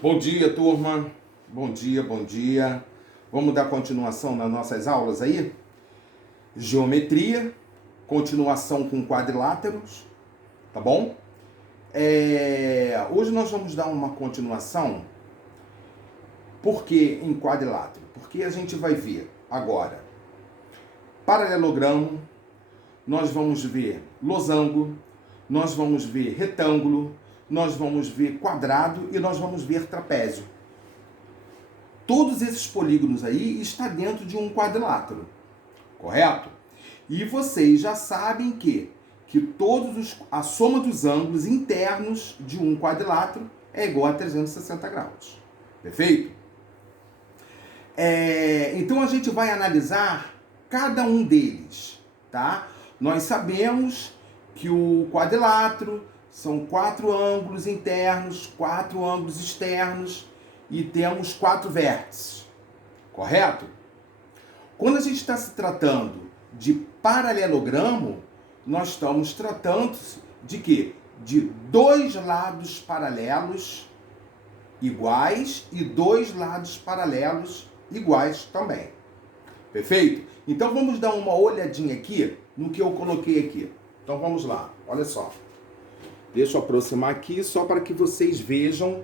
Bom dia, turma. Bom dia, bom dia. Vamos dar continuação nas nossas aulas aí? Geometria, continuação com quadriláteros, tá bom? Hoje nós vamos dar uma continuação. Por que em quadrilátero? Porque a gente vai ver agora paralelogramo, nós vamos ver losango, nós vamos ver retângulo, nós vamos ver quadrado e nós vamos ver trapézio. Todos esses polígonos aí estão dentro de um quadrilátero, correto? E vocês já sabem que a soma dos ângulos internos de um quadrilátero é igual a 360 graus. Perfeito? Então a gente vai analisar cada um deles, tá? Nós sabemos que o quadrilátero são 4 ângulos internos, 4 ângulos externos e temos 4 vértices, correto? Quando a gente está se tratando de paralelogramo, nós estamos tratando de quê? De 2 lados paralelos iguais e 2 lados paralelos iguais também. Perfeito? Então vamos dar uma olhadinha aqui no que eu coloquei aqui. Então vamos lá, olha só. Deixa eu aproximar aqui só para que vocês vejam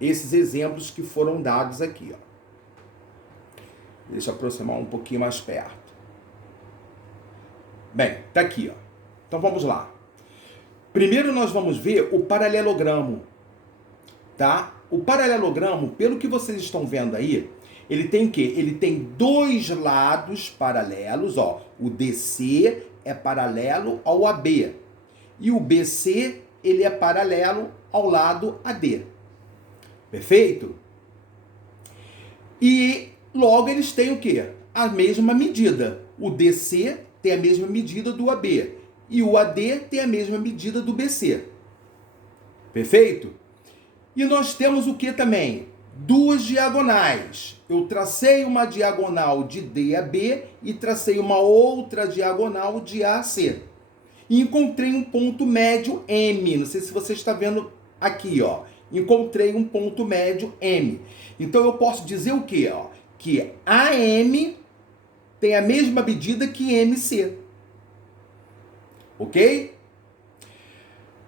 esses exemplos que foram dados aqui, ó. Deixa eu aproximar um pouquinho mais perto. Bem, tá aqui, ó. Então vamos lá. Primeiro nós vamos ver o paralelogramo, tá? O paralelogramo, pelo que vocês estão vendo aí, ele tem o quê? Ele tem 2 lados paralelos, ó. O DC é paralelo ao AB. E o BC, ele é paralelo ao lado AD. Perfeito? E logo eles têm o quê? A mesma medida. O DC tem a mesma medida do AB. E o AD tem a mesma medida do BC. Perfeito? E nós temos o que também? 2 diagonais. Eu tracei uma diagonal de D a B e tracei uma outra diagonal de A a C. E encontrei um ponto médio M. Não sei se você está vendo aqui, ó. Encontrei um ponto médio M. Então eu posso dizer o quê? Ó? Que AM tem a mesma medida que MC. Ok?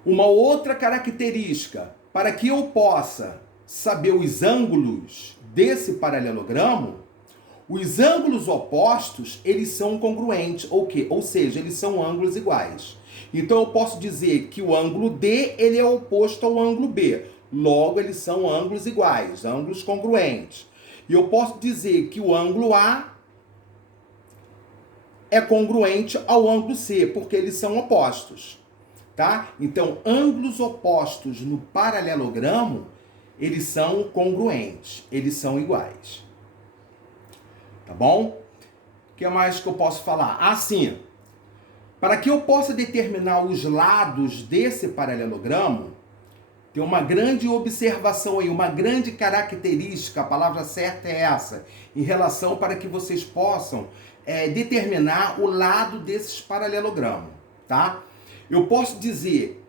Uma outra característica, para que eu possa saber os ângulos desse paralelogramo, os ângulos opostos, eles são congruentes, ou seja, eles são ângulos iguais. Então eu posso dizer que o ângulo D, ele é oposto ao ângulo B. Logo, eles são ângulos iguais, ângulos congruentes. E eu posso dizer que o ângulo A é congruente ao ângulo C, porque eles são opostos. Tá? Então, ângulos opostos no paralelogramo, eles são congruentes, eles são iguais. Tá bom? O que mais que eu posso falar? Assim, para que eu possa determinar os lados desse paralelogramo, tem uma grande observação aí, uma grande característica, a palavra certa é essa, em relação para que vocês possam determinar o lado desses paralelogramos, tá? Eu posso dizer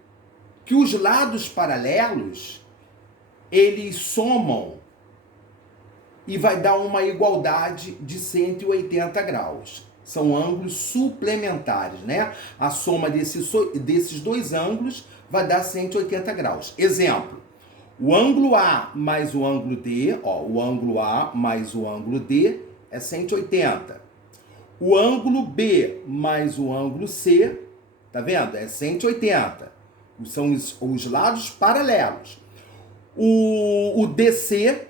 que os lados paralelos, eles somam e vai dar uma igualdade de 180 graus. São ângulos suplementares, né? A soma desses 2 ângulos vai dar 180 graus. Exemplo, o ângulo A mais o ângulo D, ó, o ângulo A mais o ângulo D é 180. O ângulo B mais o ângulo C, tá vendo? É 180. São os lados paralelos. O DC,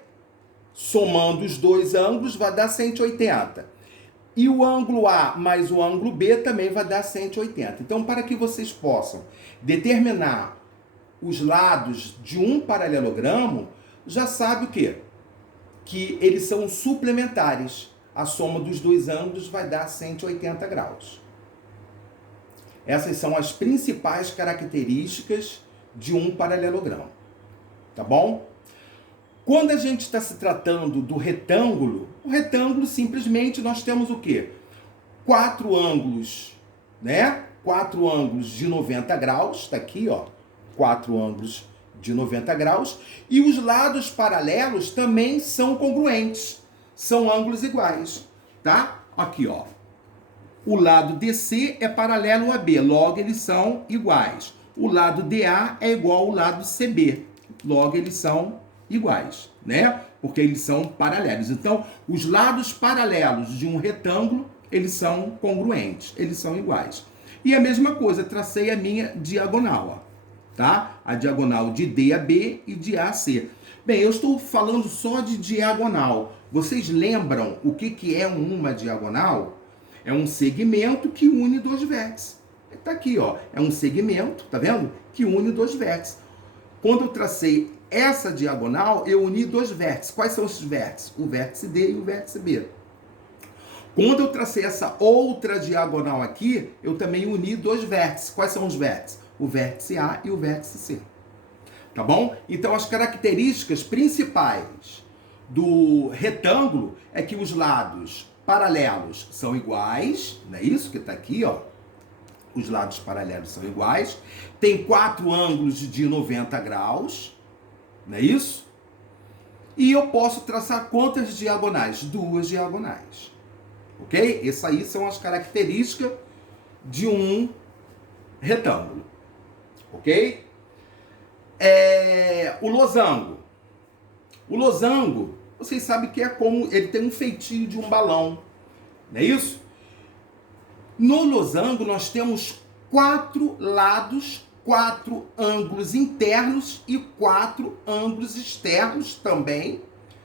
somando os 2 ângulos, vai dar 180. E o ângulo A mais o ângulo B também vai dar 180. Então, para que vocês possam determinar os lados de um paralelogramo, já sabe o quê? Que eles são suplementares. A soma dos 2 ângulos vai dar 180 graus. Essas são as principais características de um paralelogramo. Tá bom? Quando a gente está se tratando do retângulo, o retângulo simplesmente nós temos o quê? 4 ângulos, né? 4 ângulos de 90 graus, tá aqui, ó. 4 ângulos de 90 graus, e os lados paralelos também são congruentes, são ângulos iguais, tá? Aqui, ó. O lado DC é paralelo a B, logo eles são iguais. O lado DA é igual ao lado CB, logo eles são iguais, né? Porque eles são paralelos. Então, os lados paralelos de um retângulo, eles são congruentes, eles são iguais. E a mesma coisa, tracei a minha diagonal, ó, tá? A diagonal de D a B e de A a C. Bem, eu estou falando só de diagonal. Vocês lembram o que é uma diagonal? É um segmento que une dois vértices. Tá aqui, ó. É um segmento, tá vendo? Que une dois vértices. Quando eu tracei essa diagonal, eu uni dois vértices. Quais são esses vértices? O vértice D e o vértice B. Quando eu tracei essa outra diagonal aqui, eu também uni dois vértices. Quais são os vértices? O vértice A e o vértice C. Tá bom? Então, as características principais do retângulo é que os lados paralelos são iguais, não é isso que está aqui, ó? Os lados paralelos são iguais. Tem 4 ângulos de 90 graus, não é isso? E eu posso traçar quantas diagonais? 2 diagonais. Ok? Essas aí são as características de um retângulo. Ok? O losango. O losango, vocês sabem que é como ele tem um feitio de um balão, não é isso? No losango nós temos 4 lados, 4 ângulos internos e 4 ângulos externos também,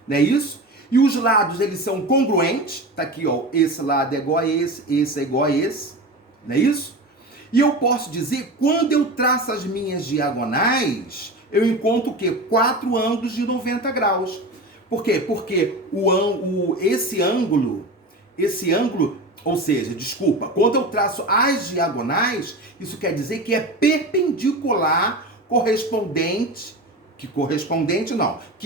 não é isso? E os lados, eles são congruentes, tá aqui, ó, esse lado é igual a esse é igual a esse, não é isso? E eu posso dizer, quando eu traço as minhas diagonais, eu encontro o quê? 4 ângulos de 90 graus. Por quê? Porque esse ângulo, ou seja, desculpa, quando eu traço as diagonais, isso quer dizer que é perpendicular que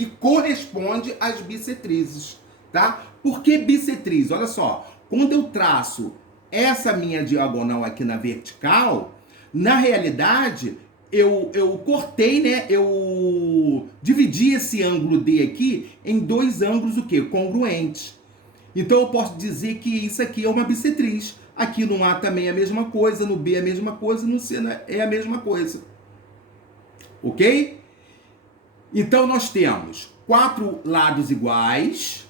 corresponde às bissetrizes, tá? Por que bissetriz? Olha só, quando eu traço essa minha diagonal aqui na vertical, na realidade, eu cortei, né? Eu dividi esse ângulo D aqui em 2 ângulos o quê? Congruentes. Então eu posso dizer que isso aqui é uma bissetriz. Aqui no A também é a mesma coisa, no B é a mesma coisa, no C é a mesma coisa. Ok? Então nós temos 4 lados iguais,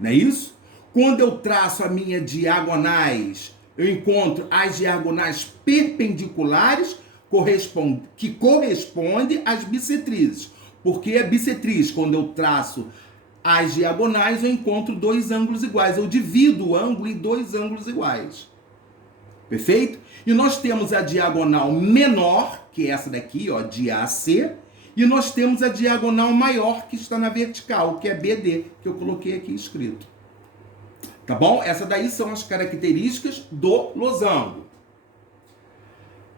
não é isso? Quando eu traço as minhas diagonais, eu encontro as diagonais perpendiculares que corresponde às bissetrizes. Porque a bissetriz, quando eu traço as diagonais, eu encontro 2 ângulos iguais. Eu divido o ângulo em 2 ângulos iguais. Perfeito? E nós temos a diagonal menor, que é essa daqui, ó, de A a C. E nós temos a diagonal maior, que está na vertical, que é BD, que eu coloquei aqui escrito. Tá bom? Essas daí são as características do losango.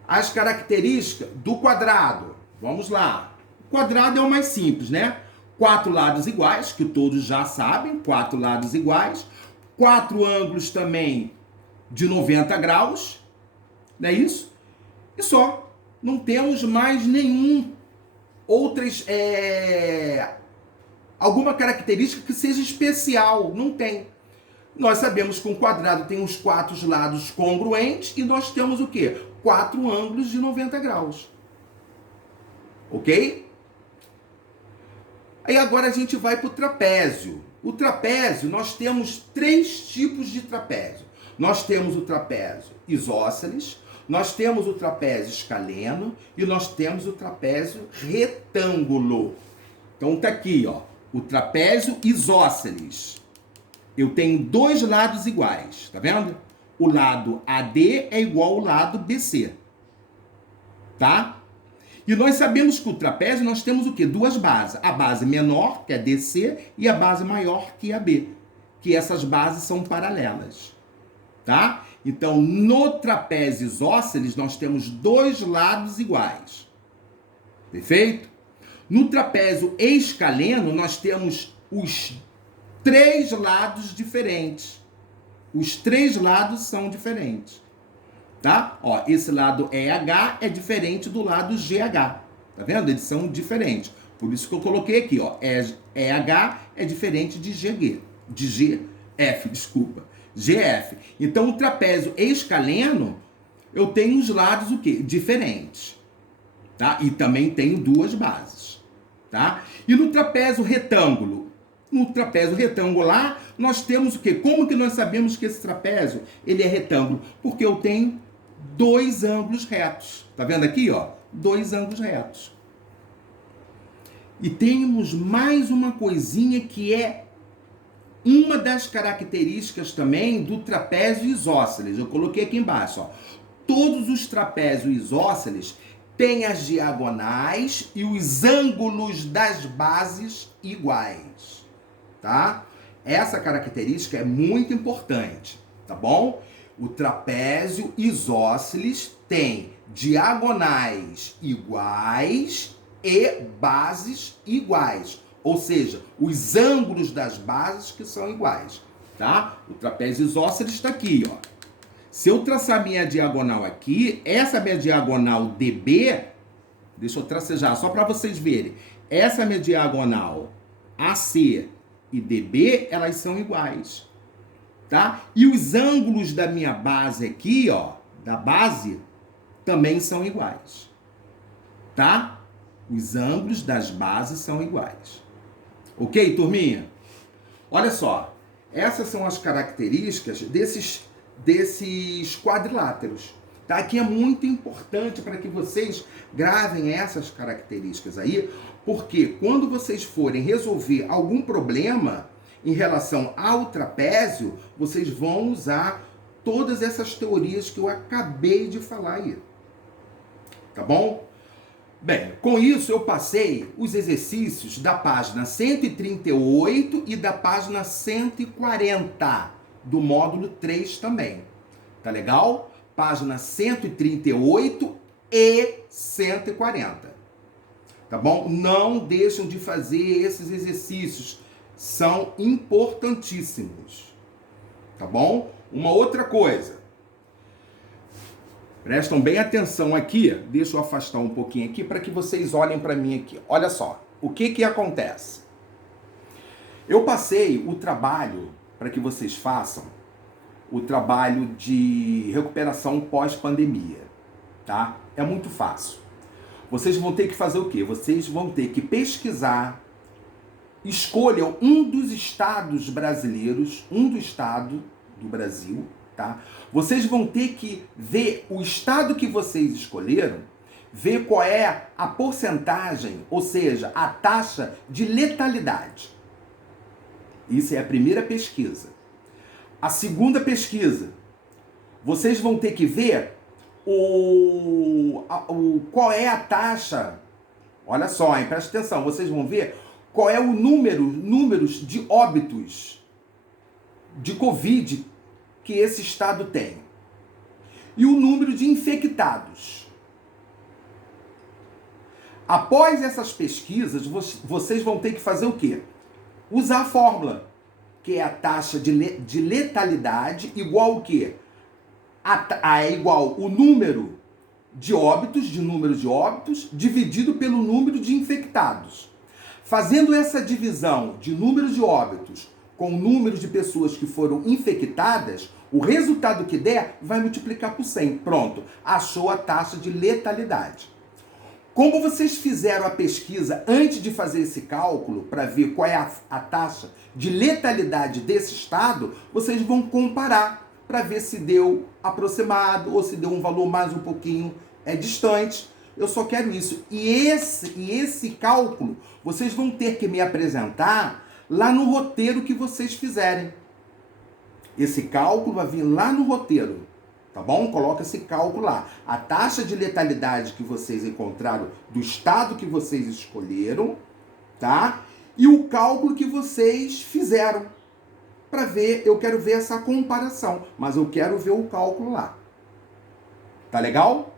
As características do quadrado. Vamos lá. O quadrado é o mais simples, né? 4 lados iguais, que todos já sabem. 4 lados iguais. 4 ângulos também de 90 graus. Não é isso? E só. Não temos mais nenhum alguma característica que seja especial. Não tem. Nós sabemos que um quadrado tem os 4 lados congruentes e nós temos o quê? 4 ângulos de 90 graus. Ok? Aí agora a gente vai para o trapézio. O trapézio, nós temos 3 tipos de trapézio. Nós temos o trapézio isósceles, nós temos o trapézio escaleno e nós temos o trapézio retângulo. Então tá aqui, ó, o trapézio isósceles. Eu tenho 2 lados iguais, tá vendo? O lado AD é igual ao lado BC, tá? E nós sabemos que o trapézio nós temos o quê? 2 bases. A base menor, que é DC, e a base maior, que é AB. Que essas bases são paralelas, tá? Então, no trapézio isósceles, nós temos 2 lados iguais. Perfeito? No trapézio escaleno, nós temos os 3 lados diferentes. Os 3 lados são diferentes. Tá? Ó, esse lado EH é diferente do lado GH. Tá Tá vendo? Eles são diferentes. Por isso que eu coloquei aqui, ó. EH é diferente de GF, desculpa. GF. Então, o trapézio escaleno, eu tenho os lados o quê? Diferentes. Tá? E também tenho duas bases. Tá? E no trapézio retângulo? No trapézio retangular, nós temos o quê? Como que nós sabemos que esse trapézio ele é retângulo? Porque eu tenho dois ângulos retos. Tá vendo aqui, ó? Dois ângulos retos. E temos mais uma coisinha que é uma das características também do trapézio isósceles. Eu coloquei aqui embaixo, ó. Todos os trapézios isósceles têm as diagonais e os ângulos das bases iguais, tá? Essa característica é muito importante, tá bom? O trapézio isósceles tem diagonais iguais e bases iguais, ou seja, os ângulos das bases que são iguais, tá? O trapézio isósceles está aqui, ó. Se eu traçar minha diagonal aqui, essa minha diagonal DB, deixa eu tracejar só para vocês verem. Essa minha diagonal AC e DB, elas são iguais, tá? E os ângulos da minha base aqui, ó, da base, também são iguais, tá? Os ângulos das bases são iguais. Ok, turminha? Olha só, essas são as características desses quadriláteros. Tá? Aqui é muito importante para que vocês gravem essas características aí, porque quando vocês forem resolver algum problema em relação ao trapézio, vocês vão usar todas essas teorias que eu acabei de falar aí. Tá bom? Bem, com isso eu passei os exercícios da página 138 e da página 140 do módulo 3 também. Tá legal? Página 138 e 140. Tá bom? Não deixem de fazer esses exercícios. São importantíssimos. Tá bom? Uma outra coisa. Prestam bem atenção aqui, deixa eu afastar um pouquinho aqui para que vocês olhem para mim aqui. Olha só, o que acontece? Eu passei o trabalho para que vocês façam, o trabalho de recuperação pós-pandemia, tá? É muito fácil. Vocês vão ter que fazer o quê? Vocês vão ter que pesquisar, escolham um dos estados brasileiros, um do estado do Brasil, tá? Vocês vão ter que ver o estado que vocês escolheram, ver qual é a porcentagem, ou seja, a taxa de letalidade. Isso é a primeira pesquisa. A segunda pesquisa, vocês vão ter que ver qual é a taxa. Olha só, hein, presta atenção, vocês vão ver qual é o números de óbitos de Covid que esse estado tem. E o número de infectados. Após essas pesquisas, vocês vão ter que fazer o quê? Usar a fórmula, que é a taxa de letalidade igual o quê? É igual o número de óbitos, dividido pelo número de infectados. Fazendo essa divisão de número de óbitos com o número de pessoas que foram infectadas, o resultado que der vai multiplicar por 100. Pronto, achou a taxa de letalidade. Como vocês fizeram a pesquisa antes de fazer esse cálculo, para ver qual é a taxa de letalidade desse estado, vocês vão comparar para ver se deu aproximado ou se deu um valor mais um pouquinho distante. Eu só quero isso. E esse cálculo vocês vão ter que me apresentar lá no roteiro que vocês fizerem. Esse cálculo vai vir lá no roteiro, tá bom? Coloca esse cálculo lá. A taxa de letalidade que vocês encontraram do estado que vocês escolheram, tá? E o cálculo que vocês fizeram. Para ver, eu quero ver essa comparação, mas eu quero ver o cálculo lá. Tá legal?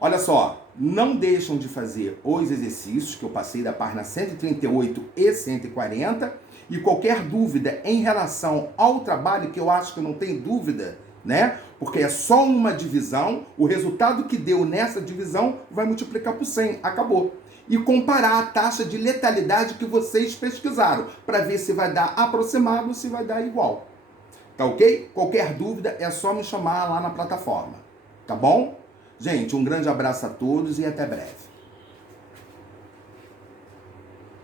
Olha só, não deixam de fazer os exercícios que eu passei da página 138 e 140, e qualquer dúvida em relação ao trabalho, que eu acho que não tem dúvida né? Porque é só uma divisão, o resultado que deu nessa divisão vai multiplicar por 100, acabou. E comparar a taxa de letalidade que vocês pesquisaram, para ver se vai dar aproximado ou se vai dar igual. Tá ok? Qualquer dúvida é só me chamar lá na plataforma. Tá bom? Gente, um grande abraço a todos e até breve.